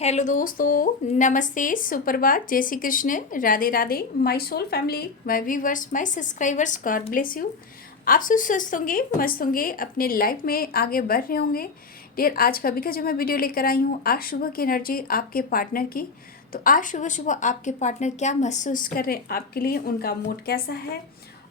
Hello दोस्तों, नमस्ते, सुप्रभात, जय Shri Krishna, Radhe Radhe. My soul family, my viewers, my subscribers, God bless you. आप सब स्वस्थ होंगे, मस्त होंगे, अपने लाइफ में आगे बढ़ रहे होंगे। डियर, आज कभी का जो मैं वीडियो लेकर आई हूँ, आज सुबह की एनर्जी आपके पार्टनर की। तो आज सुबह सुबह आपके पार्टनर क्या महसूस कर रहे हैं आपके लिए, उनका मूड कैसा है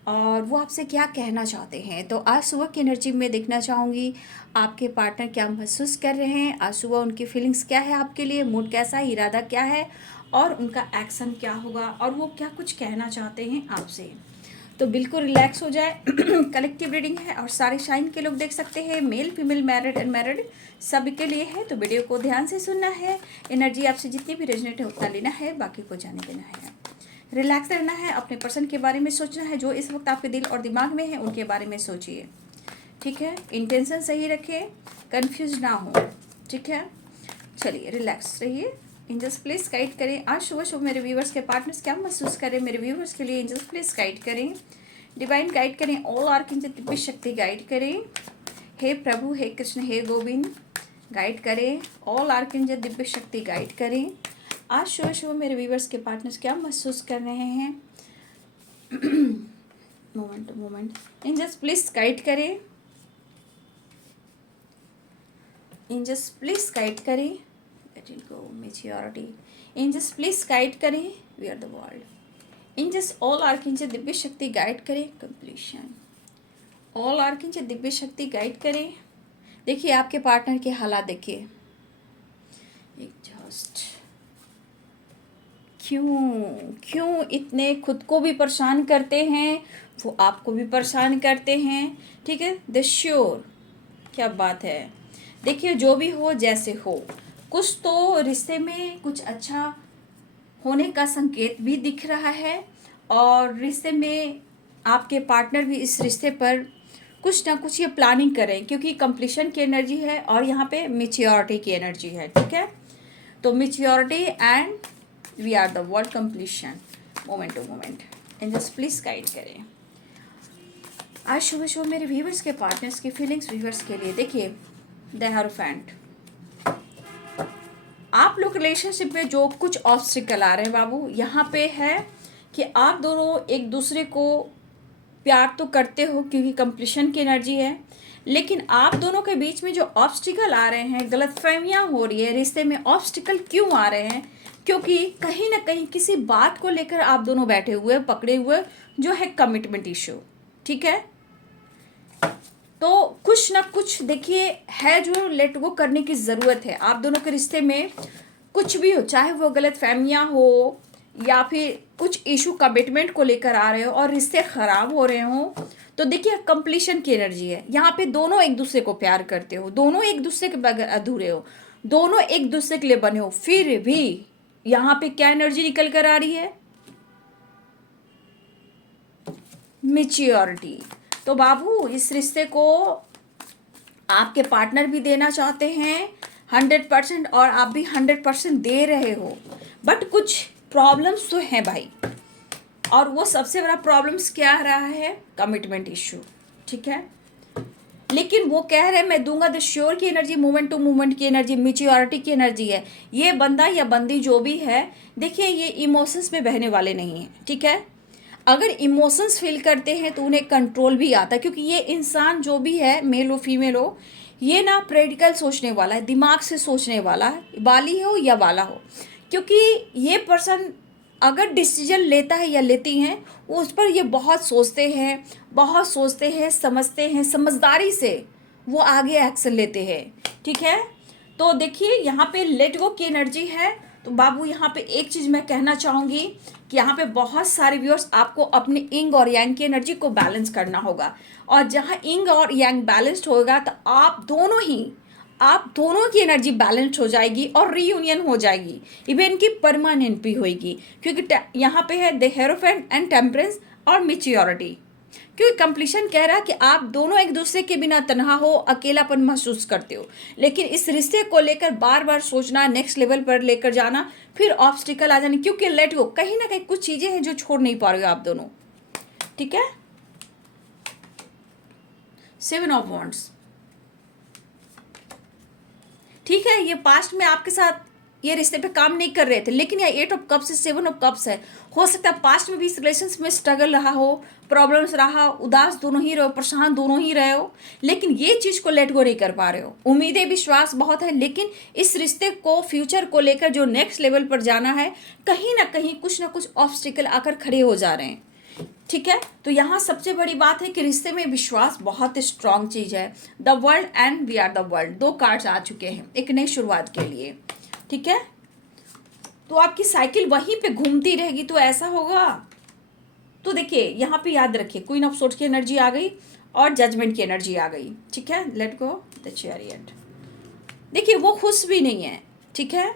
और वो आपसे क्या कहना चाहते हैं। तो आज सुबह की एनर्जी में देखना चाहूँगी आपके पार्टनर क्या महसूस कर रहे हैं, आज सुबह उनकी फीलिंग्स क्या है आपके लिए, मूड कैसा है, इरादा क्या है और उनका एक्शन क्या होगा और वो क्या कुछ कहना चाहते हैं आपसे। तो बिल्कुल रिलैक्स हो जाए। कलेक्टिव रीडिंग है और सारे साइन के लोग देख सकते हैं, मेल फीमेल मैरिड अनमैरिड सभी के लिए है। तो वीडियो को ध्यान से सुनना है, एनर्जी आपसे जितनी भी रेजोनेट है उतना लेना है, बाकी को जाने देना है। रिलैक्स रहना है, अपने पर्सन के बारे में सोचना है, जो इस वक्त आपके दिल और दिमाग में है उनके बारे में सोचिए, ठीक है। इंटेंशन सही रखिए, कंफ्यूज ना हो, ठीक है। चलिए रिलैक्स रहिए। एंजल्स प्लीज गाइड करें आज सुबह सुबह मेरे व्यूवर्स के पार्टनर्स क्या महसूस करें, मेरे व्यूवर्स के लिए एंजल्स प्लीज गाइड करें, डिवाइन गाइड करें, ऑल आर्कएंजल दिव्य शक्ति गाइड करें। हे प्रभु, हे कृष्ण, हे गोविंद, गाइड करें, ऑल आर्कएंजल दिव्य शक्ति गाइड करें। आज सुबह सुबह मेरे व्यूवर्स के पार्टनर्स क्या महसूस कर रहे हैं। मोमेंट एंजल्स प्लीज गाइड करें, एंजल्स प्लीज गाइड करें, let it go maturity. Angels please guide करें, we are the world. Angels all archangel दिव्य शक्ति गाइड करें, कंप्लीशन। ऑल आर्कएंजल दिव्य शक्ति गाइड करें। देखिए आपके पार्टनर के हालात देखिए, जस्ट क्यों क्यों इतने खुद को भी परेशान करते हैं, वो आपको भी परेशान करते हैं, ठीक है। द श्योर, क्या बात है। देखिए जो भी हो जैसे हो, कुछ तो रिश्ते में कुछ अच्छा होने का संकेत भी दिख रहा है और रिश्ते में आपके पार्टनर भी इस रिश्ते पर कुछ ना कुछ ये प्लानिंग करें, क्योंकि कंप्लीशन की एनर्जी है और यहाँ पे मेच्योरिटी की एनर्जी है, ठीक है। तो maturity and we are the word completion, moment to moment. Angels please guide करें आज सुबह सुबह मेरे व्यूवर्स के पार्टनर्स की फीलिंग्स, व्यूवर्स के लिए देखिए द हेरोफेंट। आप लोग रिलेशनशिप में जो कुछ ऑब्स्टिकल आ रहे हैं बाबू, यहाँ पे है कि आप दोनों एक दूसरे को प्यार तो करते हो क्योंकि कंप्लीशन की एनर्जी है, लेकिन आप दोनों के बीच में जो ऑब्स्टिकल आ रहे हैं, गलतफहमियां हो रही है, रिश्ते में ऑब्स्टिकल क्यों आ रहे हैं, क्योंकि कहीं ना कहीं किसी बात को लेकर आप दोनों बैठे हुए पकड़े हुए, जो है कमिटमेंट इशू, ठीक है। तो कुछ ना कुछ देखिए है जो लेट गो करने की ज़रूरत है। आप दोनों के रिश्ते में कुछ भी हो, चाहे वो गलत फहमियाँ हो या फिर कुछ इशू कमिटमेंट को लेकर आ रहे हो और रिश्ते ख़राब हो रहे हो, तो देखिए कंप्लीशन की एनर्जी है। यहाँ पे दोनों एक दूसरे को प्यार करते हो, दोनों एक दूसरे के बगैर अधूरे हो, दोनों एक दूसरे के लिए बने हो, फिर भी यहाँ पे क्या एनर्जी निकल कर आ रही है, मैच्योरिटी। तो बाबू इस रिश्ते को आपके पार्टनर भी देना चाहते हैं 100% और आप भी 100% दे रहे हो, बट कुछ प्रॉब्लम्स तो हैं भाई, और वो सबसे बड़ा प्रॉब्लम्स क्या रहा है, कमिटमेंट इशू, ठीक है। लेकिन वो कह रहे हैं मैं दूंगा, द श्योर की एनर्जी, मूवमेंट टू मूवमेंट की एनर्जी, मैच्योरिटी की एनर्जी है। ये बंदा या बंदी जो भी है, देखिए ये इमोशंस में बहने वाले नहीं हैं, ठीक है। अगर इमोशंस फील करते हैं तो उन्हें कंट्रोल भी आता है, क्योंकि ये इंसान जो भी है, मेल हो फीमेल हो, ये ना प्रैक्टिकल सोचने वाला है, दिमाग से सोचने वाला है, बाली हो या वाला हो। क्योंकि ये पर्सन अगर डिसीजन लेता है या लेती हैं, वो उस पर ये बहुत सोचते हैं, समझते हैं, समझदारी से वो आगे एक्शन लेते हैं, ठीक है। तो देखिए यहाँ पे लेट गो की एनर्जी है। तो बाबू यहाँ पे एक चीज़ मैं कहना चाहूँगी कि यहाँ पे बहुत सारे व्यूअर्स, आपको अपने इंग और यांग की एनर्जी को बैलेंस करना होगा, और जहाँ इंग और यांग बैलेंस्ड होगा तो आप दोनों की एनर्जी बैलेंस हो जाएगी और रीयूनियन हो जाएगी, इवन की परमानेंट भी होएगी, क्योंकि यहाँ पे है द हेरोफेंट एंड टेम्परेंस और मैच्योरिटी। क्योंकि कंप्लीशन कह रहा है कि आप दोनों एक दूसरे के बिना तन्हा हो, अकेलापन महसूस करते हो, लेकिन इस रिश्ते को लेकर बार बार सोचना, नेक्स्ट लेवल पर लेकर जाना, फिर ऑब्स्टिकल आ जाने, क्योंकि लेट गो कहीं ना कहीं कुछ चीज़ें हैं जो छोड़ नहीं पा रहे हो आप दोनों, ठीक है। 7 ऑफ वॉन्ड्स, ठीक है। ये पास्ट में आपके साथ ये रिश्ते पे काम नहीं कर रहे थे, लेकिन ये 8 ऑफ कप्स से 7 ऑफ कप्स है। हो सकता है पास्ट में भी इस रिलेशंस में स्ट्रगल रहा हो, प्रॉब्लम्स रहा, उदास दोनों ही रहे हो, परेशान दोनों ही रहे हो, लेकिन ये चीज़ को लेट गो नहीं कर पा रहे हो। उम्मीदें विश्वास बहुत है, लेकिन इस रिश्ते को फ्यूचर को लेकर जो नेक्स्ट लेवल पर जाना है, कहीं ना कुछ ऑब्स्टिकल आकर खड़े हो जा रहे हैं। ठीक है, तो यहाँ सबसे बड़ी बात है कि रिश्ते में विश्वास बहुत स्ट्रांग चीज़ है। The world and we are the world, 2 cards आ चुके हैं एक नई शुरुआत के लिए। ठीक है, तो आपकी साइकिल वहीं पे घूमती रहेगी तो ऐसा होगा। तो देखिए यहाँ पे याद रखिए, क्वीन ऑफ सोर्ड्स की एनर्जी आ गई और जजमेंट की एनर्जी आ गई। ठीक है, लेट गो द चैरियट। देखिए वो खुश भी नहीं है। ठीक है,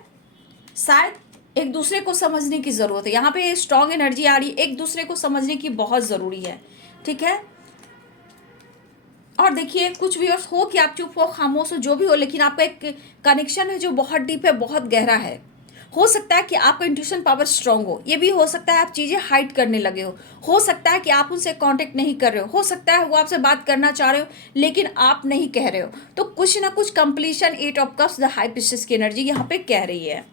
शायद एक दूसरे को समझने की ज़रूरत है। यहाँ पे स्ट्रांग एनर्जी आ रही है, एक दूसरे को समझने की बहुत ज़रूरी है। ठीक है, और देखिए कुछ व्यूअर्स हो कि आप चुप हो, खामोश हो, जो भी हो, लेकिन आपका एक कनेक्शन है जो बहुत डीप है, बहुत गहरा है। हो सकता है कि आपका इंट्यूशन पावर स्ट्रांग हो, ये भी हो सकता है आप चीज़ें हाइड करने लगे हो सकता है कि आप उनसे कांटेक्ट नहीं कर रहे हो सकता है वो आपसे बात करना चाह रहे हो लेकिन आप नहीं कह रहे हो। तो कुछ ना कुछ completion 8 of cups the high priestess की एनर्जी यहाँ पे कह रही है।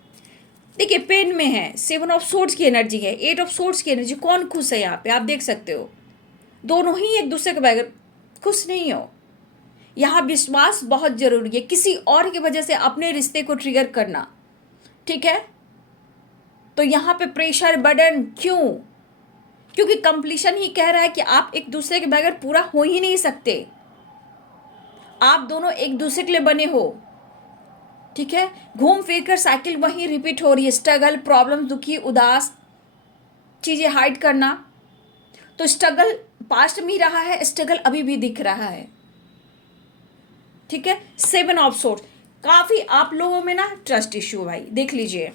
देखिए पेन में है, 7 ऑफ सोर्ड्स की एनर्जी है, 8 ऑफ सोर्ड्स की एनर्जी। कौन खुश है यहाँ पे, आप देख सकते हो दोनों ही एक दूसरे के बगैर खुश नहीं हो। यहाँ विश्वास बहुत जरूरी है, किसी और की वजह से अपने रिश्ते को ट्रिगर करना। ठीक है, तो यहाँ पे प्रेशर बर्डन क्यों, क्योंकि कंप्लीशन ही कह रहा है कि आप एक दूसरे के बगैर पूरा हो ही नहीं सकते, आप दोनों एक दूसरे के लिए बने हो। ठीक है, घूम फिर कर साइकिल वहीं रिपीट हो रही है, स्ट्रगल, प्रॉब्लम, दुखी, उदास, चीज़ें हाइड करना। तो स्ट्रगल पास्ट में ही रहा है, स्ट्रगल अभी भी दिख रहा है। ठीक है, 7 ऑफ सोर्ड्स, काफ़ी आप लोगों में ना ट्रस्ट इश्यू भाई, देख लीजिए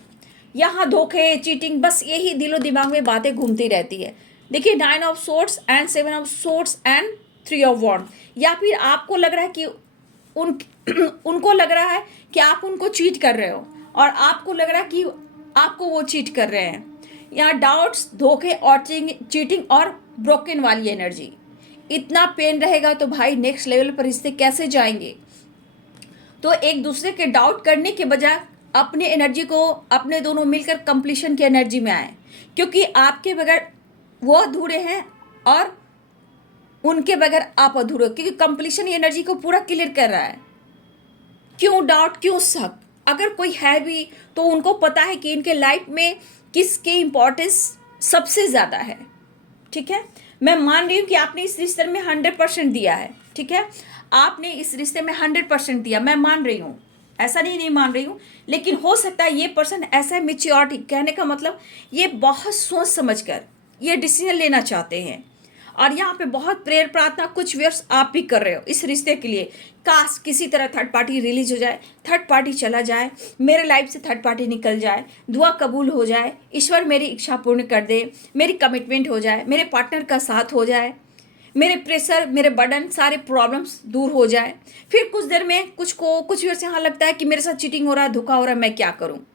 यहाँ धोखे, चीटिंग, बस यही दिलो दिमाग में बातें घूमती रहती है। देखिए 9 of swords and 7 of swords and 3 of wand, या फिर आपको लग रहा है कि उनको लग रहा है कि आप उनको चीट कर रहे हो और आपको लग रहा है कि आपको वो चीट कर रहे हैं। यहाँ डाउट्स, धोखे और चीटिंग और ब्रोकन वाली एनर्जी। इतना पेन रहेगा तो भाई नेक्स्ट लेवल पर रिश्ते कैसे जाएंगे। तो एक दूसरे के डाउट करने के बजाय अपने एनर्जी को, अपने दोनों मिलकर कंप्लीशन की एनर्जी में आए, क्योंकि आपके बगैर वो अधूरे हैं और उनके बगैर आप अधूरे हो, क्योंकि कंप्लीशन एनर्जी को पूरा क्लियर कर रहा है। क्यों डाउट, क्यों शक, अगर कोई है भी तो उनको पता है कि इनके लाइफ में किसकी इम्पोर्टेंस सबसे ज़्यादा है। ठीक है, मैं मान रही हूँ कि आपने इस रिश्ते में 100% दिया है। ठीक है, आपने इस रिश्ते में 100% दिया, मैं मान रही हूँ, ऐसा नहीं मान रही हूँ, लेकिन हो सकता है ये पर्सन ऐसा है, मेच्योरिटी कहने का मतलब ये बहुत सोच समझ कर ये डिसीजन लेना चाहते हैं। और यहाँ पे बहुत प्रेयर प्रार्थना कुछ व्यर्स आप भी कर रहे हो इस रिश्ते के लिए। काश किसी तरह थर्ड पार्टी रिलीज हो जाए, थर्ड पार्टी चला जाए, मेरे लाइफ से थर्ड पार्टी निकल जाए, दुआ कबूल हो जाए, ईश्वर मेरी इच्छा पूर्ण कर दे, मेरी कमिटमेंट हो जाए, मेरे पार्टनर का साथ हो जाए, मेरे प्रेशर, मेरे बर्डन, सारे प्रॉब्लम्स दूर हो जाए। फिर कुछ देर में कुछ व्यर्स यहाँ लगता है कि मेरे साथ चीटिंग हो रहा है, धोखा हो रहा है, मैं क्या करूँ।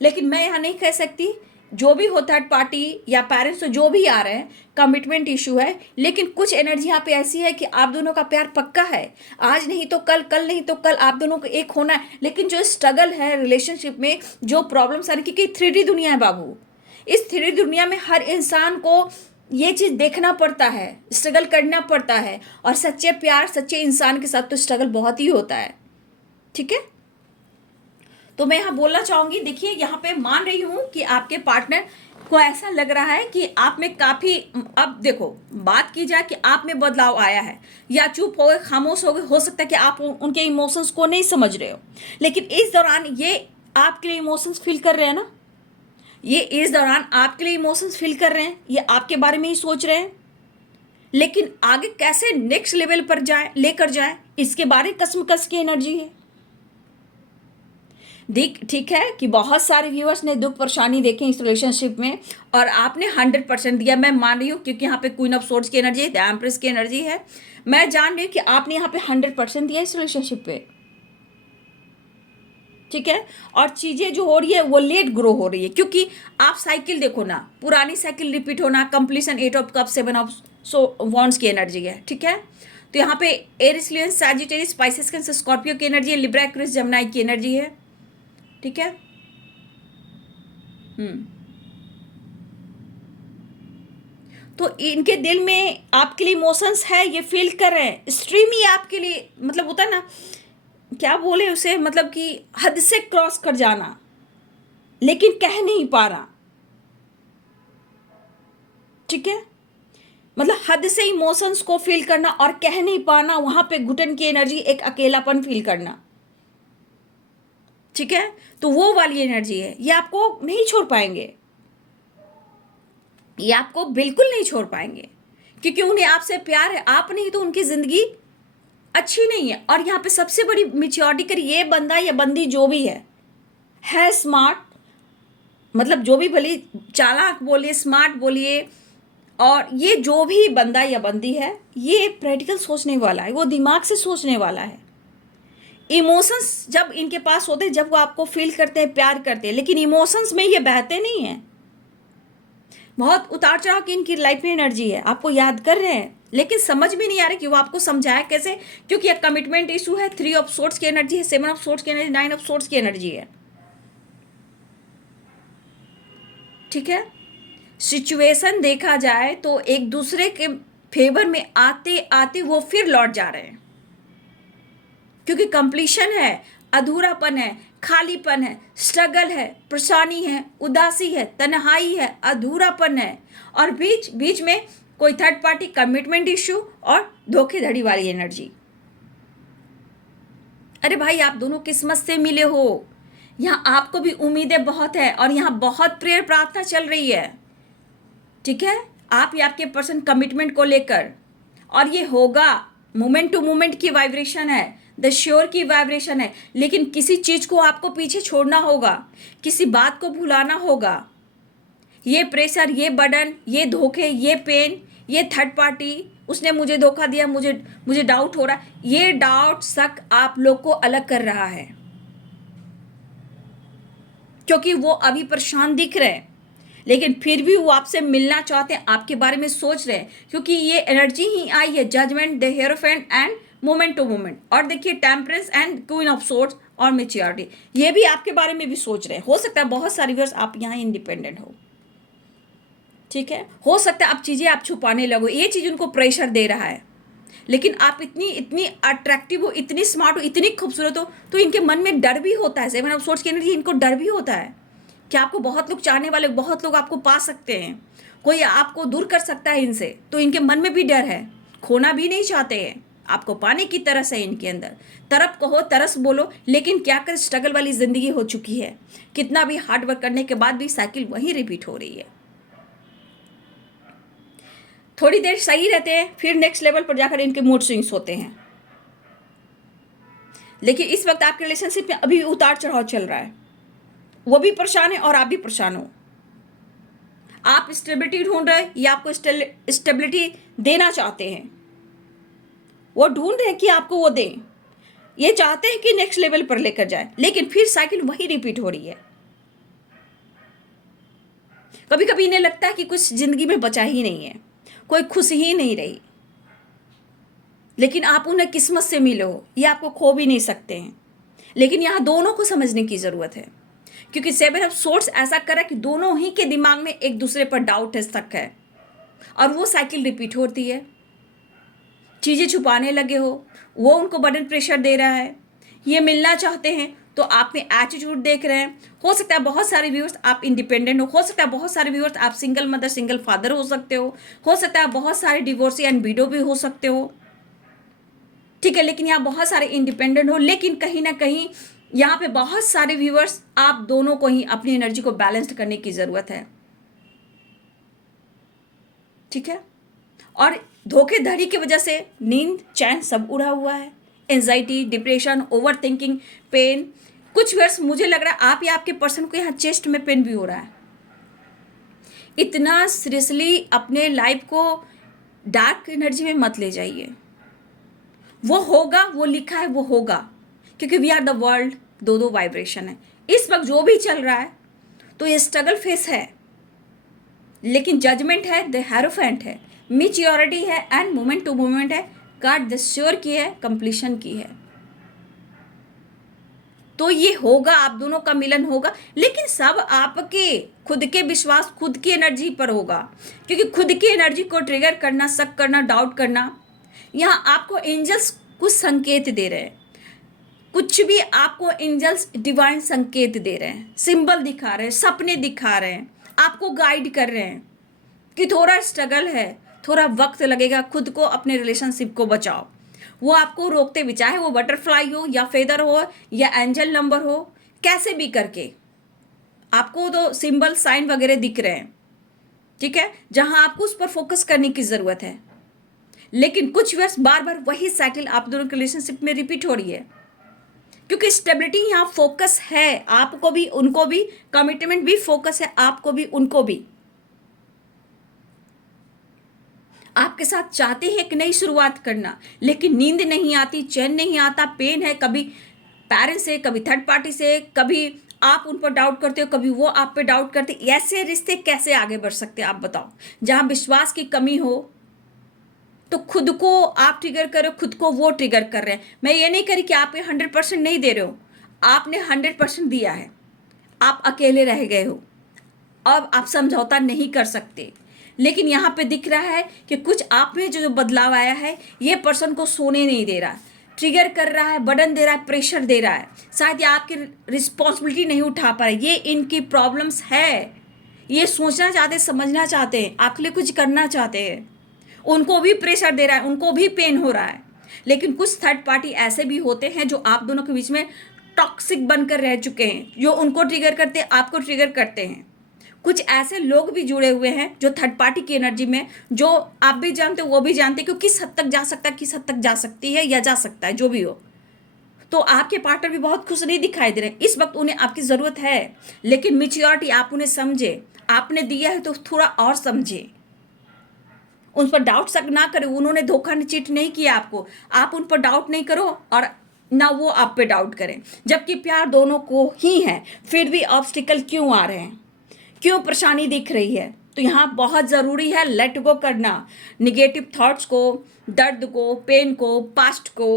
लेकिन मैं यहाँ नहीं कह सकती, जो भी हो थर्ड पार्टी या पेरेंट्स जो भी आ रहे हैं, कमिटमेंट इशू है, लेकिन कुछ एनर्जी यहाँ पे ऐसी है कि आप दोनों का प्यार पक्का है, आज नहीं तो कल, कल नहीं तो कल आप दोनों को एक होना है। लेकिन जो स्ट्रगल है रिलेशनशिप में, जो प्रॉब्लम्स आ रही, क्योंकि 3D दुनिया है बाबू, इस 3D दुनिया में हर इंसान को ये चीज़ देखना पड़ता है, स्ट्रगल करना पड़ता है, और सच्चे प्यार, सच्चे इंसान के साथ तो स्ट्रगल बहुत ही होता है। ठीक है, तो मैं यहाँ बोलना चाहूँगी, देखिए यहाँ पे मान रही हूँ कि आपके पार्टनर को ऐसा लग रहा है कि आप में काफ़ी, अब देखो बात की जाए कि आप में बदलाव आया है, या चुप हो गए, खामोश हो गए, हो सकता है कि आप उनके इमोशंस को नहीं समझ रहे हो, लेकिन इस दौरान ये आपके लिए इमोशंस फील कर रहे हैं ना, ये इस दौरान आपके लिए इमोशंस फील कर रहे हैं, ये आपके बारे में ही सोच रहे हैं, लेकिन आगे कैसे नेक्स्ट लेवल पर जाए, लेकर जाए, इसके बारे कसमकस की एनर्जी है। ठीक है कि बहुत सारे व्यूअर्स ने दुख परेशानी देखे इस रिलेशनशिप में और आपने 100% दिया, मैं मान रही हूँ, क्योंकि यहाँ पे क्वीन ऑफ सोर्ड्स की एनर्जी है, द एम्प्रेस की एनर्जी है, मैं जान रही हूँ कि आपने यहाँ पे 100% दिया इस रिलेशनशिप पे। ठीक है, और चीज़ें जो हो रही है वो लेट ग्रो हो रही है, क्योंकि आप साइकिल देखो ना, पुरानी साइकिल रिपीट होना, completion, 8 of cup, 7 of wands की एनर्जी है। ठीक है, तो यहाँ पे Aries, Leo, Sagittarius, Pisces, Cancer, Scorpio की एनर्जी है, लिब्रा, एक्वेरियस, जमुनाई की एनर्जी है। ठीक है, तो इनके दिल में आपके लिए इमोशंस है, ये फील कर रहे हैं। स्ट्रीम ही आपके लिए मतलब होता है ना, क्या बोले उसे, मतलब कि हद से क्रॉस कर जाना, लेकिन कह नहीं पा रहा। ठीक है, मतलब हद से इमोशंस को फील करना और कह नहीं पाना, वहां पे घुटन की एनर्जी, एक अकेलापन फील करना। ठीक है, तो वो वाली एनर्जी है, ये आपको नहीं छोड़ पाएंगे, ये आपको बिल्कुल नहीं छोड़ पाएंगे, क्योंकि उन्हें आपसे प्यार है। आप नहीं तो उनकी जिंदगी अच्छी नहीं है। और यहाँ पे सबसे बड़ी मेच्योरिटी कर, ये बंदा या बंदी जो भी है स्मार्ट, मतलब जो भी भले चालाक बोलिए, स्मार्ट बोलिए, और ये जो भी बंदा या बंदी है, ये प्रैक्टिकल सोचने वाला है, वो दिमाग से सोचने वाला है। इमोशंस जब इनके पास होते हैं, जब वो आपको फील करते हैं, प्यार करते हैं, लेकिन इमोशंस में ये बहते नहीं हैं। बहुत उतार चढ़ाव की इनकी लाइफ में एनर्जी है, आपको याद कर रहे हैं, लेकिन समझ भी नहीं आ रहा कि वो आपको समझाया कैसे, क्योंकि एक कमिटमेंट इशू है। 3 ऑफ सोर्ड्स की एनर्जी है, 7 ऑफ सोर्ड्स की एनर्जी, 9 ऑफ सोर्ड्स की एनर्जी है। ठीक है, सिचुएशन देखा जाए तो एक दूसरे के फेवर में आते आते वो फिर लौट जा रहे हैं, क्योंकि कंप्लीशन है, अधूरापन है, खालीपन है, स्ट्रगल है, परेशानी है, उदासी है, तन्हाई है, अधूरापन है, और बीच बीच में कोई थर्ड पार्टी, कमिटमेंट इश्यू और धोखेधड़ी वाली एनर्जी। अरे भाई, आप दोनों किस्मत से मिले हो, यहाँ आपको भी उम्मीदें बहुत है, और यहाँ बहुत प्रेयर प्रार्थना चल रही है। ठीक है, आप या आपके पर्सन कमिटमेंट को लेकर, और ये होगा, मोमेंट टू मोमेंट की वाइब्रेशन है, द श्योर की वाइब्रेशन है, लेकिन किसी चीज को आपको पीछे छोड़ना होगा, किसी बात को भुलाना होगा। ये प्रेशर, ये बर्डन, ये धोखे, ये पेन, ये थर्ड पार्टी, उसने मुझे धोखा दिया, मुझे डाउट हो रहा है, ये डाउट शक आप लोग को अलग कर रहा है, क्योंकि वो अभी परेशान दिख रहे हैं, लेकिन फिर भी वो आपसे मिलना चाहते हैं, आपके बारे में सोच रहे हैं, क्योंकि ये एनर्जी ही आई है, judgement, the hierophant and moment to moment. और देखिए temperance and queen of swords और मैच्योरिटी, ये भी आपके बारे में भी सोच रहे हैं। हो सकता है बहुत सारी व्यूअर्स आप यहाँ इंडिपेंडेंट हो। ठीक है, हो सकता है आप चीज़ें आप छुपाने लगो, ये चीज़ उनको प्रेशर दे रहा है, लेकिन आप इतनी अट्रैक्टिव हो, इतनी स्मार्ट हो, इतनी खूबसूरत हो, तो इनके मन में डर भी होता है। 7 ऑफ सोर्ड्स की एनर्जी, इनको डर भी होता है कि आपको बहुत लोग चाहने वाले, बहुत लोग आपको पा सकते हैं, कोई आपको दूर कर सकता है इनसे, तो इनके मन में भी डर है, खोना भी नहीं चाहते हैं, आपको पाने की तरस है इनके अंदर। तरफ कहो, तरस बोलो, लेकिन क्या कर, स्ट्रगल वाली जिंदगी हो चुकी है, कितना भी हार्ड वर्क करने के बाद भी साइकिल वहीं रिपीट हो रही है। थोड़ी देर सही रहते हैं, फिर नेक्स्ट लेवल पर जाकर इनके मूड स्विंग्स होते हैं। लेकिन इस वक्त आपके रिलेशनशिप में अभी उतार चढ़ाव चल रहा है, वो भी परेशान है और आप भी परेशान हो। आप स्टेबिलिटी ढूंढ रहे हैं, या आपको स्टेबिलिटी देना चाहते हैं, वो ढूंढ रहे हैं कि आपको वो दें, ये चाहते हैं कि नेक्स्ट लेवल पर लेकर जाए, लेकिन फिर साइकिल वही रिपीट हो रही है। कभी कभी इन्हें लगता है कि कुछ जिंदगी में बचा ही नहीं है, कोई खुश ही नहीं रही, लेकिन आप उन्हें किस्मत से मिले हो, ये आपको खो भी नहीं सकते हैं। लेकिन यहाँ दोनों को समझने की ज़रूरत है, क्योंकि 7 ऑफ सोर्ड्स ऐसा करा कि दोनों ही के दिमाग में एक दूसरे पर डाउट है, शक है, और वो साइकिल रिपीट होती है। चीज़ें छुपाने लगे हो, वो उनको बर्डन प्रेशर दे रहा है, ये मिलना चाहते हैं, तो आप में एटीट्यूड देख रहे हैं। हो सकता है बहुत सारे व्यूअर्स आप इंडिपेंडेंट हो सकता है बहुत सारे व्यूअर्स आप सिंगल मदर, सिंगल फादर हो सकते हो सकता है बहुत सारे डिवोर्सी एंड विडो भी हो सकते हो। ठीक है, लेकिन यहाँ बहुत सारे इंडिपेंडेंट हो, लेकिन कहीं ना कहीं यहाँ पे बहुत सारे व्यूअर्स, आप दोनों को ही अपनी एनर्जी को बैलेंस्ड करने की ज़रूरत है। ठीक है, और धोखेधड़ी की वजह से नींद, चैन सब उड़ा हुआ है, anxiety, depression, over thinking, pain. कुछ व्यूअर्स मुझे लग रहा है आप या आपके पर्सन को यहाँ चेस्ट में पेन भी हो रहा है। इतना सीरियसली अपने लाइफ को डार्क एनर्जी में मत ले जाइए, वो होगा, वो लिखा है वो होगा, क्योंकि वी आर द वर्ल्ड, दो वाइब्रेशन है। इस वक्त जो भी चल रहा है तो ये स्ट्रगल फेस है, लेकिन जजमेंट है, द हेरोफेंट है, मैच्योरिटी है एंड मोमेंट टू मोमेंट है, कार्ड द श्योर की है, कंप्लीशन की है। तो ये होगा, आप दोनों का मिलन होगा, लेकिन सब आपके खुद के विश्वास, खुद की एनर्जी पर होगा। क्योंकि खुद की एनर्जी को ट्रिगर करना, शक करना, डाउट करना, यहाँ आपको एंजल्स कुछ संकेत दे रहे हैं। कुछ भी आपको एंजल्स डिवाइन संकेत दे रहे हैं, सिंबल दिखा रहे हैं, सपने दिखा रहे हैं, आपको गाइड कर रहे हैं कि थोड़ा स्ट्रगल है, थोड़ा वक्त लगेगा, खुद को, अपने रिलेशनशिप को बचाओ। वो आपको रोकते भी, चाहे वो बटरफ्लाई हो या फेदर हो या एंजल नंबर हो, कैसे भी करके आपको तो सिंबल साइन वगैरह दिख रहे हैं, ठीक है, जहां आपको उस पर फोकस करने की जरूरत है। लेकिन कुछ वर्ष बार बार वही साइकिल आप दोनों के रिलेशनशिप में रिपीट हो रही है, क्योंकि स्टेबिलिटी यहाँ फोकस है, आपको भी उनको भी, कमिटमेंट भी फोकस है, आपको भी उनको भी। आपके साथ चाहते हैं एक नई शुरुआत करना, लेकिन नींद नहीं आती, चैन नहीं आता, पेन है, कभी पेरेंट्स से, कभी थर्ड पार्टी से, कभी आप उन पर डाउट करते हो, कभी वो आप पे डाउट करते। ऐसे रिश्ते कैसे आगे बढ़ सकते हैं आप बताओ, जहां विश्वास की कमी हो। तो खुद को आप ट्रिगर करो, खुद को वो ट्रिगर कर रहे हैं। मैं ये नहीं करी कि आप 100% नहीं दे रहे हो, आपने 100% दिया है, आप अकेले रह गए हो, अब आप समझौता नहीं कर सकते। लेकिन यहाँ पे दिख रहा है कि कुछ आप में जो बदलाव आया है, ये पर्सन को सोने नहीं दे रहा, ट्रिगर कर रहा है, बर्डन दे रहा है, प्रेशर दे रहा है, शायद ये आपकी रिस्पॉन्सिबिलिटी नहीं उठा पा रहे, ये इनकी प्रॉब्लम्स है, ये सोचना चाहते, समझना चाहते हैं, आपके लिए कुछ करना चाहते हैं, उनको भी प्रेशर दे रहा है, उनको भी पेन हो रहा है। लेकिन कुछ थर्ड पार्टी ऐसे भी होते हैं जो आप दोनों के बीच में टॉक्सिक बनकर रह चुके हैं, जो उनको ट्रिगर करते हैं, आपको ट्रिगर करते हैं। कुछ ऐसे लोग भी जुड़े हुए हैं जो थर्ड पार्टी की एनर्जी में, जो आप भी जानते हो, वो भी जानते हैं कि किस हद तक जा सकता है, किस हद तक जा सकती है या जा सकता है, जो भी हो। तो आपके पार्टनर भी बहुत खुश नहीं दिखाई दे रहे, इस वक्त उन्हें आपकी ज़रूरत है, लेकिन मैच्योरिटी आप उन्हें समझे, आपने दिया है तो थोड़ा और समझे, उन पर डाउट शक ना करो। उन्होंने धोखा चीट नहीं किया आपको, आप उन पर डाउट नहीं करो और ना वो आप पे डाउट करें। जबकि प्यार दोनों को ही है, फिर भी ऑब्स्टिकल क्यों आ रहे हैं, क्यों परेशानी दिख रही है। तो यहाँ बहुत ज़रूरी है लेट गो करना, निगेटिव थॉट्स को, दर्द को, पेन को, पास्ट को,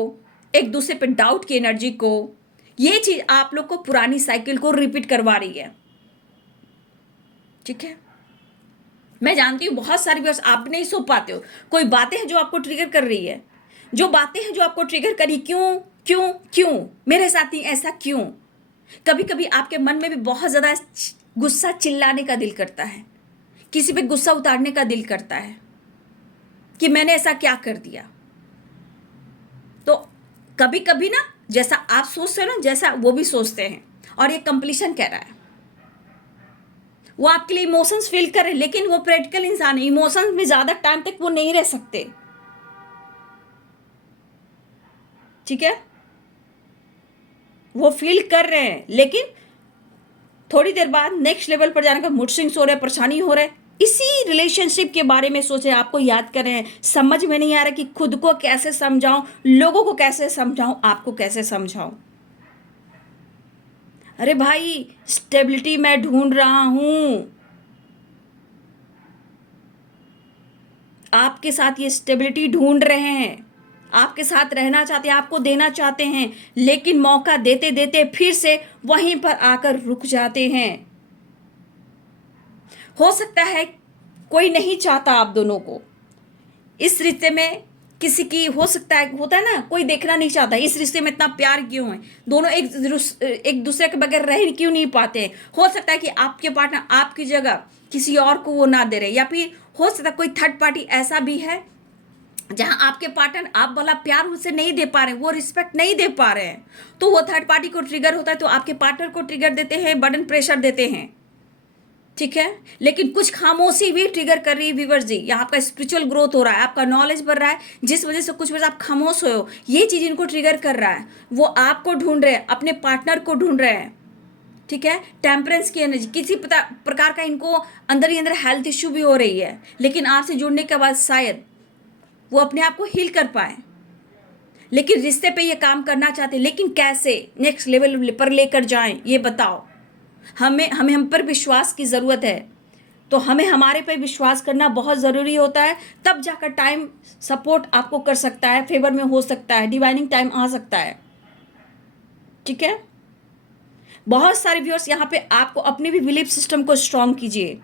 एक दूसरे पे डाउट की एनर्जी को। ये चीज़ आप लोग को पुरानी साइकिल को रिपीट करवा रही है, ठीक है। मैं जानती हूँ बहुत सारी बार आप नहीं सो पाते हो, कोई बातें हैं जो आपको ट्रिगर कर रही है, जो बातें हैं जो आपको ट्रिगर करी, क्यों क्यों क्यों मेरे साथ ही ऐसा क्यों। कभी कभी आपके मन में भी बहुत ज़्यादा गुस्सा, चिल्लाने का दिल करता है, किसी पे गुस्सा उतारने का दिल करता है कि मैंने ऐसा क्या कर दिया। तो कभी कभी ना जैसा आप सोचते हो ना, जैसा वो भी सोचते हैं, और ये कंप्लीशन कह रहा है। वो आपके लिए इमोशंस फील कर रहे हैं, लेकिन वो प्रैक्टिकल इंसान है, इमोशंस में ज़्यादा टाइम तक वो नहीं रह सकते, ठीक है। वो फील कर रहे हैं, लेकिन थोड़ी देर बाद नेक्स्ट लेवल पर जाने का मूड स्विंग्स हो रहे हैं, परेशानी हो रहा है, इसी रिलेशनशिप के बारे में सोच रहे हैं, आपको याद कर रहे हैं। समझ में नहीं आ रहा कि खुद को कैसे समझाऊं, लोगों को कैसे समझाऊं, आपको कैसे समझाऊं। अरे भाई, स्टेबिलिटी मैं ढूंढ रहा हूं, आपके साथ ये स्टेबिलिटी ढूंढ रहे हैं, आपके साथ रहना चाहते हैं, आपको देना चाहते हैं, लेकिन मौका देते देते फिर से वहीं पर आकर रुक जाते हैं। हो सकता है कोई नहीं चाहता आप दोनों को इस रिश्ते में, किसी की हो सकता है, होता है ना, कोई देखना नहीं चाहता इस रिश्ते में इतना प्यार क्यों है, दोनों एक दूसरे के बगैर रह क्यों नहीं पाते हैं। हो सकता है कि आपके पार्टनर आपकी जगह किसी और को वो ना दे रहे, या फिर हो सकता है कोई थर्ड पार्टी ऐसा भी है जहां आपके पार्टनर आप वाला प्यार उनसे नहीं दे पा रहे हैं, वो रिस्पेक्ट नहीं दे पा रहे हैं, तो वो थर्ड पार्टी को ट्रिगर होता है, तो आपके पार्टनर को ट्रिगर देते हैं, बर्डन प्रेशर देते हैं, ठीक है। लेकिन कुछ खामोशी भी ट्रिगर कर रही है व्यूअर्स जी, यहाँ आपका स्पिरिचुअल ग्रोथ हो रहा है, आपका नॉलेज बढ़ रहा है, जिस वजह से कुछ वजह आप खामोश हो, ये चीज़ इनको ट्रिगर कर रहा है। वो आपको ढूंढ रहे हैं, अपने पार्टनर को ढूंढ रहे हैं, ठीक है। टेम्परेंस की एनर्जी, किसी प्रकार का इनको अंदर ही अंदर हेल्थ इश्यू भी हो रही है, लेकिन आपसे जुड़ने के बाद शायद वो अपने आप को हील कर पाए। लेकिन रिश्ते पे ये काम करना चाहते हैं, लेकिन कैसे नेक्स्ट लेवल पर लेकर जाएं, ये बताओ। हमें हम पर विश्वास की ज़रूरत है, तो हमें हमारे पे विश्वास करना बहुत ज़रूरी होता है, तब जाकर टाइम सपोर्ट आपको कर सकता है, फेवर में हो सकता है, डिवाइनिंग टाइम आ सकता है, ठीक है। बहुत सारे व्यूअर्स यहाँ पे आपको अपने भी बिलीफ सिस्टम को स्ट्रॉन्ग कीजिए,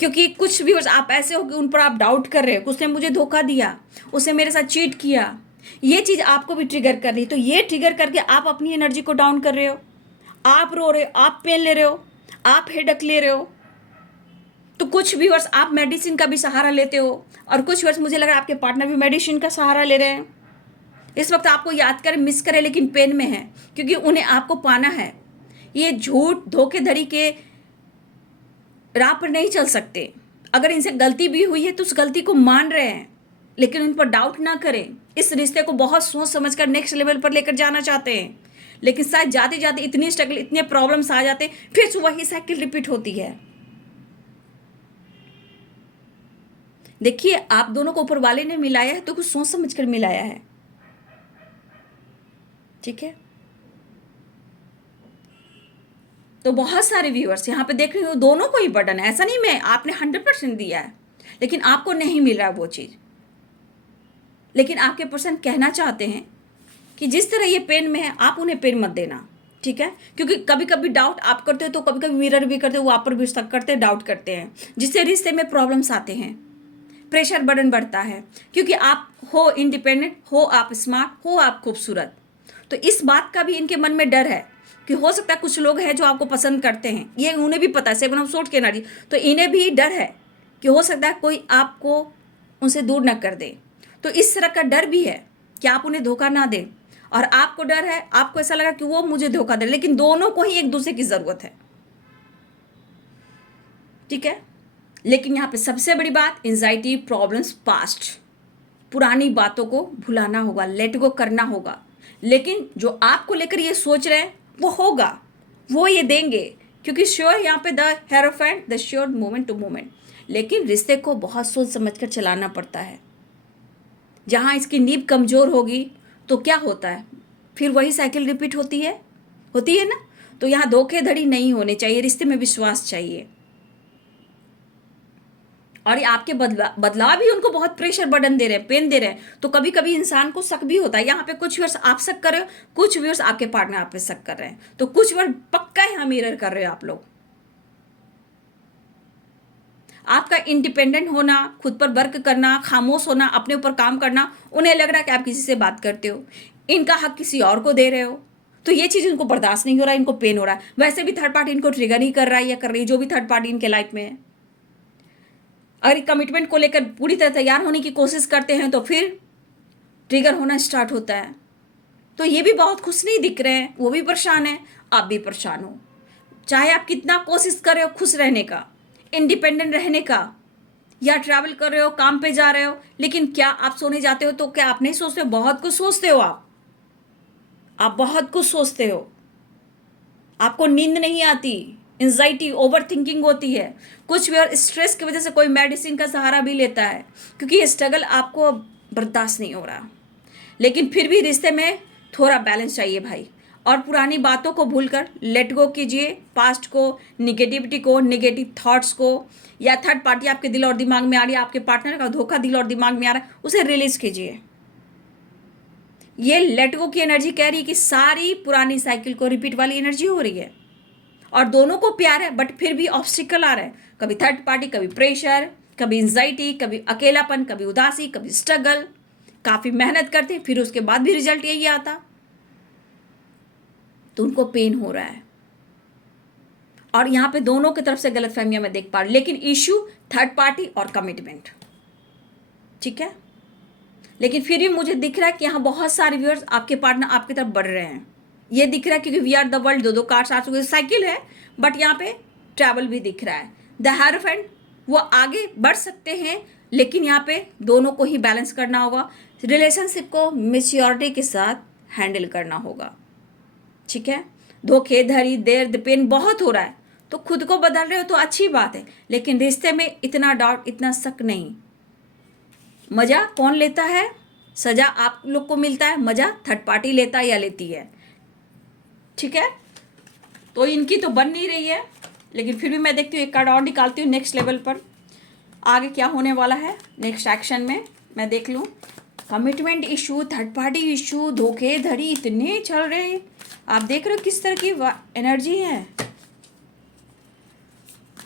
क्योंकि कुछ व्यूअर्स आप ऐसे हो कि उन पर आप डाउट कर रहे हो, उसने मुझे धोखा दिया, उसने मेरे साथ चीट किया, ये चीज़ आपको भी ट्रिगर कर रही है। तो ये ट्रिगर करके आप अपनी एनर्जी को डाउन कर रहे हो, आप रो रहे हो, आप पेन ले रहे हो, आप हेडक ले रहे हो। तो कुछ व्यूअर्स आप मेडिसिन का भी सहारा लेते हो, और कुछ व्यूअर्स मुझे लग रहा है आपके पार्टनर भी मेडिसिन का सहारा ले रहे हैं। इस वक्त आपको याद करें, मिस करें, लेकिन पेन में है, क्योंकि उन्हें आपको पाना है। ये झूठ धोखेधड़ी के राह पर नहीं चल सकते। अगर इनसे गलती भी हुई है तो उस गलती को मान रहे हैं, लेकिन उन पर डाउट ना करें। इस रिश्ते को बहुत सोच समझ कर नेक्स्ट लेवल पर लेकर जाना चाहते हैं, लेकिन शायद जाते जाते इतनी स्ट्रगल, इतने प्रॉब्लम्स आ जाते, फिर वही साइकिल रिपीट होती है। देखिए, आप दोनों को ऊपर वाले ने मिलाया है तो कुछ सोच समझ कर मिलाया है, ठीक है। तो बहुत सारे व्यूअर्स यहाँ पे देख रहे हो, दोनों को ही बर्डन है। ऐसा नहीं मैं आपने 100% दिया है, लेकिन आपको नहीं मिल रहा वो चीज़। लेकिन आपके पर्सन कहना चाहते हैं कि जिस तरह ये पेन में है, आप उन्हें पेन मत देना, ठीक है। क्योंकि कभी कभी डाउट आप करते हो तो कभी कभी मिरर भी करते हो, वो आप पर भी शक करते हैं, डाउट करते हैं, जिससे रिश्ते में प्रॉब्लम्स आते हैं, प्रेशर बर्डन बढ़ता है। क्योंकि आप हो इंडिपेंडेंट, हो आप स्मार्ट, हो आप खूबसूरत। तो इस बात का भी इनके मन में डर है कि हो सकता है कुछ लोग हैं जो आपको पसंद करते हैं, ये उन्हें भी पता है, 7 ऑफ सोर्ड की एनर्जी, तो इन्हें भी डर है कि हो सकता है कोई आपको उनसे दूर न कर दे। तो इस तरह का डर भी है कि आप उन्हें धोखा ना दें, और आपको डर है, आपको ऐसा लगा कि वो मुझे धोखा दे, लेकिन दोनों को ही एक दूसरे की ज़रूरत है, ठीक है। लेकिन यहाँ पे सबसे बड़ी बात, एंजाइटी, प्रॉब्लम्स, पास्ट, पुरानी बातों को भुलाना होगा, लेट गो करना होगा। लेकिन जो आपको लेकर ये सोच रहे हैं वो होगा, वो ये देंगे, क्योंकि श्योर यहाँ पे the hierophant, the sure moment to moment. लेकिन रिश्ते को बहुत सोच समझ कर चलाना पड़ता है। जहाँ इसकी नींव कमज़ोर होगी तो क्या होता है, फिर वही साइकिल रिपीट होती है ना। तो यहाँ धोखेधड़ी नहीं होनी चाहिए, रिश्ते में विश्वास चाहिए। और ये आपके बदलाव भी उनको बहुत प्रेशर बर्डन दे रहे हैं, पेन दे रहे हैं। तो कभी कभी इंसान को शक भी होता है। यहाँ पे कुछ व्यूअर्स आप शक कर रहे हो, कुछ व्यूअर्स आपके पार्टनर आप पे शक कर रहे हैं, तो कुछ व्यूअर्स पक्का यहाँ मिरर कर रहे हो आप लोग। आपका इंडिपेंडेंट होना, खुद पर वर्क करना, खामोश होना, अपने ऊपर काम करना, उन्हें लग रहा है कि आप किसी से बात करते हो, इनका हक किसी और को दे रहे हो। तो ये चीज़ इनको बर्दाश्त नहीं हो रहा है, इनको पेन हो रहा है। वैसे भी थर्ड पार्टी इनको ट्रिगर ही कर रहा है या कर रही है, जो भी थर्ड पार्टी इनके लाइफ में है। अगर कमिटमेंट को लेकर पूरी तरह तैयार होने की कोशिश करते हैं तो फिर ट्रिगर होना स्टार्ट होता है। तो ये भी बहुत खुश नहीं दिख रहे हैं, वो भी परेशान है, आप भी परेशान हो। चाहे आप कितना कोशिश कर रहे हो खुश रहने का, इंडिपेंडेंट रहने का, या ट्रैवल कर रहे हो, काम पे जा रहे हो, लेकिन क्या आप सोने जाते हो तो क्या आप नहीं सोचते हो? बहुत कुछ सोचते हो आप बहुत कुछ सोचते हो। आपको नींद नहीं आती, एंजाइटी, ओवर थिंकिंग होती है। कुछ भी, और स्ट्रेस की वजह से कोई मेडिसिन का सहारा भी लेता है, क्योंकि ये स्ट्रगल आपको बर्दाश्त नहीं हो रहा। लेकिन फिर भी रिश्ते में थोड़ा बैलेंस चाहिए भाई, और पुरानी बातों को भूलकर लेट गो कीजिए। पास्ट को, निगेटिविटी को, नेगेटिव थॉट्स को, या थर्ड पार्टी आपके दिल और दिमाग में आ रही है, आपके पार्टनर का धोखा दिल और दिमाग में आ रहा है, उसे रिलीज कीजिए। ये लेट गो की एनर्जी कह रही है कि सारी पुरानी साइकिल को रिपीट वाली एनर्जी हो रही है, और दोनों को प्यार है, बट फिर भी ऑब्स्टिकल आ रहा है। कभी थर्ड पार्टी, कभी प्रेशर, कभी एंजाइटी, कभी अकेलापन, कभी उदासी, कभी स्ट्रगल। काफ़ी मेहनत करते हैं, फिर उसके बाद भी रिजल्ट यही आता, तो उनको पेन हो रहा है। और यहाँ पे दोनों की तरफ से गलतफहमियां मैं देख पा रही, लेकिन इश्यू थर्ड पार्टी और कमिटमेंट, ठीक है। लेकिन फिर भी मुझे दिख रहा है कि यहाँ बहुत सारे व्यूअर्स आपके पार्टनर आपकी तरफ बढ़ रहे हैं। ये दिख रहा है क्योंकि वी आर द वर्ल्ड, दो कार्ड्स आ चुके, साइकिल है, बट यहाँ पे ट्रैवल भी दिख रहा है। द हेरोफेंट, वो आगे बढ़ सकते हैं, लेकिन यहाँ पे दोनों को ही बैलेंस करना होगा। रिलेशनशिप को मैच्योरिटी के साथ हैंडल करना होगा, ठीक है। धोखेधड़ी, देर पेन बहुत हो रहा है, तो खुद को बदल रहे हो तो अच्छी बात है, लेकिन रिश्ते में इतना डाउट, इतना शक नहीं। मज़ा कौन लेता है? सज़ा आप लोग को मिलता है, मज़ा थर्ड पार्टी लेता है या लेती है, ठीक है। तो इनकी तो बन नहीं रही है, लेकिन फिर भी मैं देखती हूँ, एक कार्ड और निकालती हूँ नेक्स्ट लेवल पर आगे क्या होने वाला है नेक्स्ट एक्शन में, मैं देख लूँ। Commitment issue, third party issue, धोखेधड़ी इतने चल रहे हैं, आप देख रहे हो किस तरह की एनर्जी है।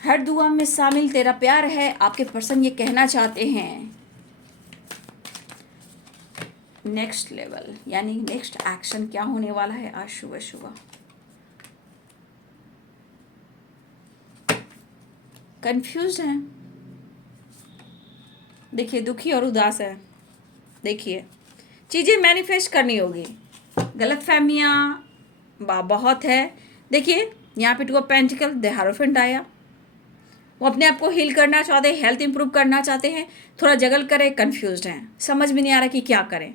हर दुआ में शामिल तेरा प्यार है, आपके पर्सन ये कहना चाहते हैं। नेक्स्ट लेवल यानी नेक्स्ट एक्शन क्या होने वाला है आज सुबह सुबह। कंफ्यूज हैं, देखिए दुखी और उदास है। देखिए चीज़ें मैनिफेस्ट करनी होगी, गलतफहमियाँ बहुत है। देखिए यहाँ पे 2 ऑफ पेंटिकल, द हारोफेंट आया। वो अपने आप को हील करना चाहते हैं, हेल्थ इंप्रूव करना चाहते हैं, थोड़ा जगल करें, कंफ्यूज्ड हैं, समझ में नहीं आ रहा कि क्या करें।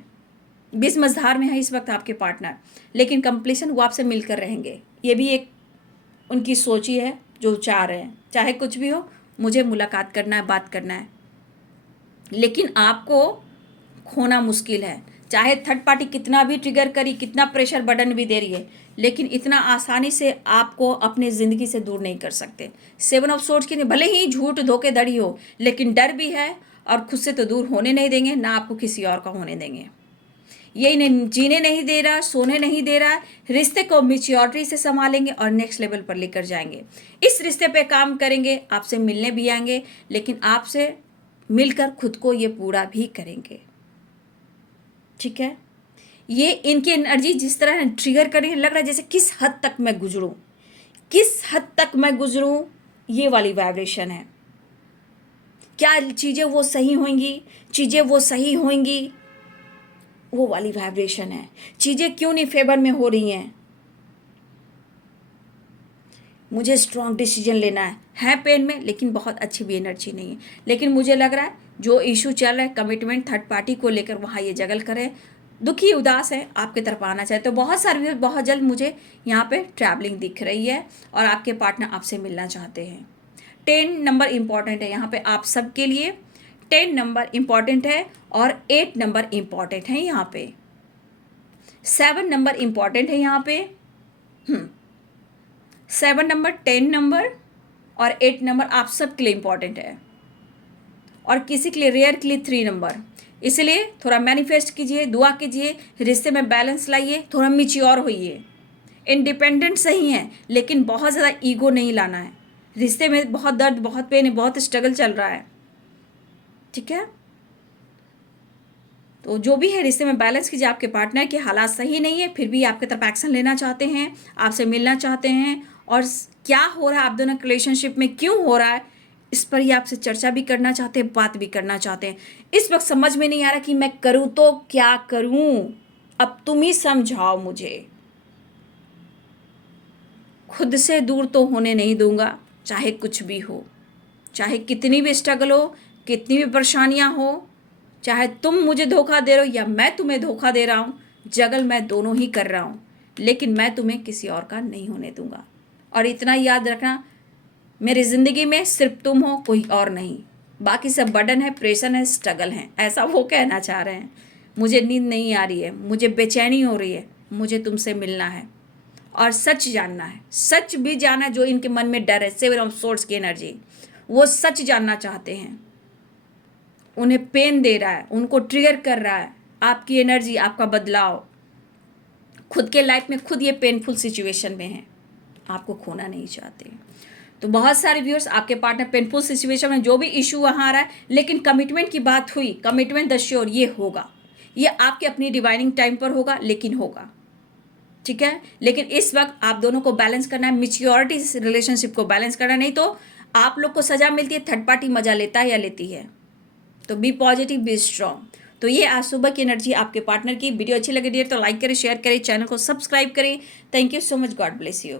20 मझधार में है इस वक्त आपके पार्टनर, लेकिन कंप्लीशन वो आपसे मिलकर रहेंगे। ये भी एक उनकी सोच ही है जो चाह रहे हैं, चाहे कुछ भी हो मुझे मुलाकात करना है, बात करना है। लेकिन आपको खोना मुश्किल है, चाहे थर्ड पार्टी कितना भी ट्रिगर करी, कितना प्रेशर बटन भी दे रही है, लेकिन इतना आसानी से आपको अपनी ज़िंदगी से दूर नहीं कर सकते। 7 ऑफ सोर्ड्स की भले ही झूठ धोखेधड़ी हो, लेकिन डर भी है और खुद से तो दूर होने नहीं देंगे, ना आपको किसी और का होने देंगे। ये इन्हें जीने नहीं दे रहा, सोने नहीं दे रहा, रिश्ते को मैच्योरिटी से संभालेंगे और नेक्स्ट लेवल पर लेकर जाएंगे। इस रिश्ते पे काम करेंगे, आपसे मिलने भी आएंगे, लेकिन आपसे मिलकर खुद को ये पूरा भी करेंगे। ठीक है, ये इनकी एनर्जी जिस तरह ट्रिगर करेंगे, लग रहा है जैसे किस हद तक मैं गुजरूं, किस हद तक मैं गुजरूं, ये वाली वाइब्रेशन है। क्या चीज़ें वो सही होंगी, चीज़ें वो सही होंगी, वो वाली वाइब्रेशन है। चीज़ें क्यों नहीं फेवर में हो रही हैं, मुझे स्ट्रॉन्ग डिसीजन लेना है पेन में, लेकिन बहुत अच्छी भी एनर्जी नहीं है। लेकिन मुझे लग रहा है जो इशू चल रहा है कमिटमेंट थर्ड पार्टी को लेकर, वहाँ ये जगल करे, दुखी उदास है, आपके तरफ आना चाहे तो बहुत जल्द मुझे यहाँ पे ट्रैवलिंग दिख रही है और आपके पार्टनर आपसे मिलना चाहते हैं। 10 नंबर इम्पॉर्टेंट है यहाँ पे आप सबके लिए। 10 नंबर इम्पॉर्टेंट है और 8 नंबर इम्पॉर्टेंट है यहाँ पे। 7 नंबर इम्पॉर्टेंट है यहाँ पे। 7 नंबर, 10 नंबर और 8 नंबर आप सब के लिए इम्पॉर्टेंट है, और किसी के लिए रेयर के लिए 3 नंबर। इसलिए थोड़ा मैनिफेस्ट कीजिए, दुआ कीजिए, रिश्ते में बैलेंस लाइए, थोड़ा मैच्योर होइए। इंडिपेंडेंट सही है, लेकिन बहुत ज़्यादा ईगो नहीं लाना है। रिश्ते में बहुत दर्द, बहुत पेन है, बहुत स्ट्रगल चल रहा है। ठीक है, तो जो भी है रिश्ते में बैलेंस कीजिए। आपके पार्टनर के हालात सही नहीं है, फिर भी आपके तरफ एक्शन लेना चाहते हैं, आपसे मिलना चाहते हैं, और क्या हो रहा है आप दोनों के रिलेशनशिप में, क्यों हो रहा है, इस पर ही आपसे चर्चा भी करना चाहते हैं, बात भी करना चाहते हैं। इस वक्त समझ में नहीं आ रहा कि मैं करूँ तो क्या करूँ, अब तुम ही समझाओ मुझे। खुद से दूर तो होने नहीं दूंगा, चाहे कुछ भी हो, चाहे कितनी भी स्ट्रगल हो, कितनी भी परेशानियाँ हो, चाहे तुम मुझे धोखा दे रहे हो या मैं तुम्हें धोखा दे रहा हूँ, जगल मैं दोनों ही कर रहा हूँ, लेकिन मैं तुम्हें किसी और का नहीं होने दूंगा। और इतना याद रखना, मेरी ज़िंदगी में सिर्फ तुम हो, कोई और नहीं। बाकी सब बर्डन है, प्रेशर है, स्ट्रगल है, ऐसा वो कहना चाह रहे हैं। मुझे नींद नहीं आ रही है, मुझे बेचैनी हो रही है, मुझे तुमसे मिलना है और सच जानना है। सच भी जानना, जो इनके मन में डर है, 7 ऑफ सोर्ड्स की एनर्जी, वो सच जानना चाहते हैं। उन्हें पेन दे रहा है, उनको ट्रिगर कर रहा है आपकी एनर्जी, आपका बदलाव। खुद के लाइफ में खुद ये पेनफुल सिचुएशन में है, आपको खोना नहीं चाहते। तो बहुत सारे व्यूअर्स, आपके पार्टनर पेनफुल सिचुएशन में, जो भी इशू वहाँ आ रहा है, लेकिन कमिटमेंट की बात हुई, कमिटमेंट द श्योर, ये होगा, ये आपके अपनी डिवाइनिंग टाइम पर होगा, लेकिन होगा। ठीक है, लेकिन इस वक्त आप दोनों को बैलेंस करना है, मैच्योरिटी रिलेशनशिप को बैलेंस करना, नहीं तो आप लोग को सजा मिलती है, थर्ड पार्टी मजा लेता है या लेती है। तो बी पॉजिटिव, बी स्ट्रॉन्ग। तो ये आज सुबह की एनर्जी आपके पार्टनर की। वीडियो अच्छी लगे डियर तो लाइक करें, शेयर करें, चैनल को सब्सक्राइब करें। Thank you so much, God bless you.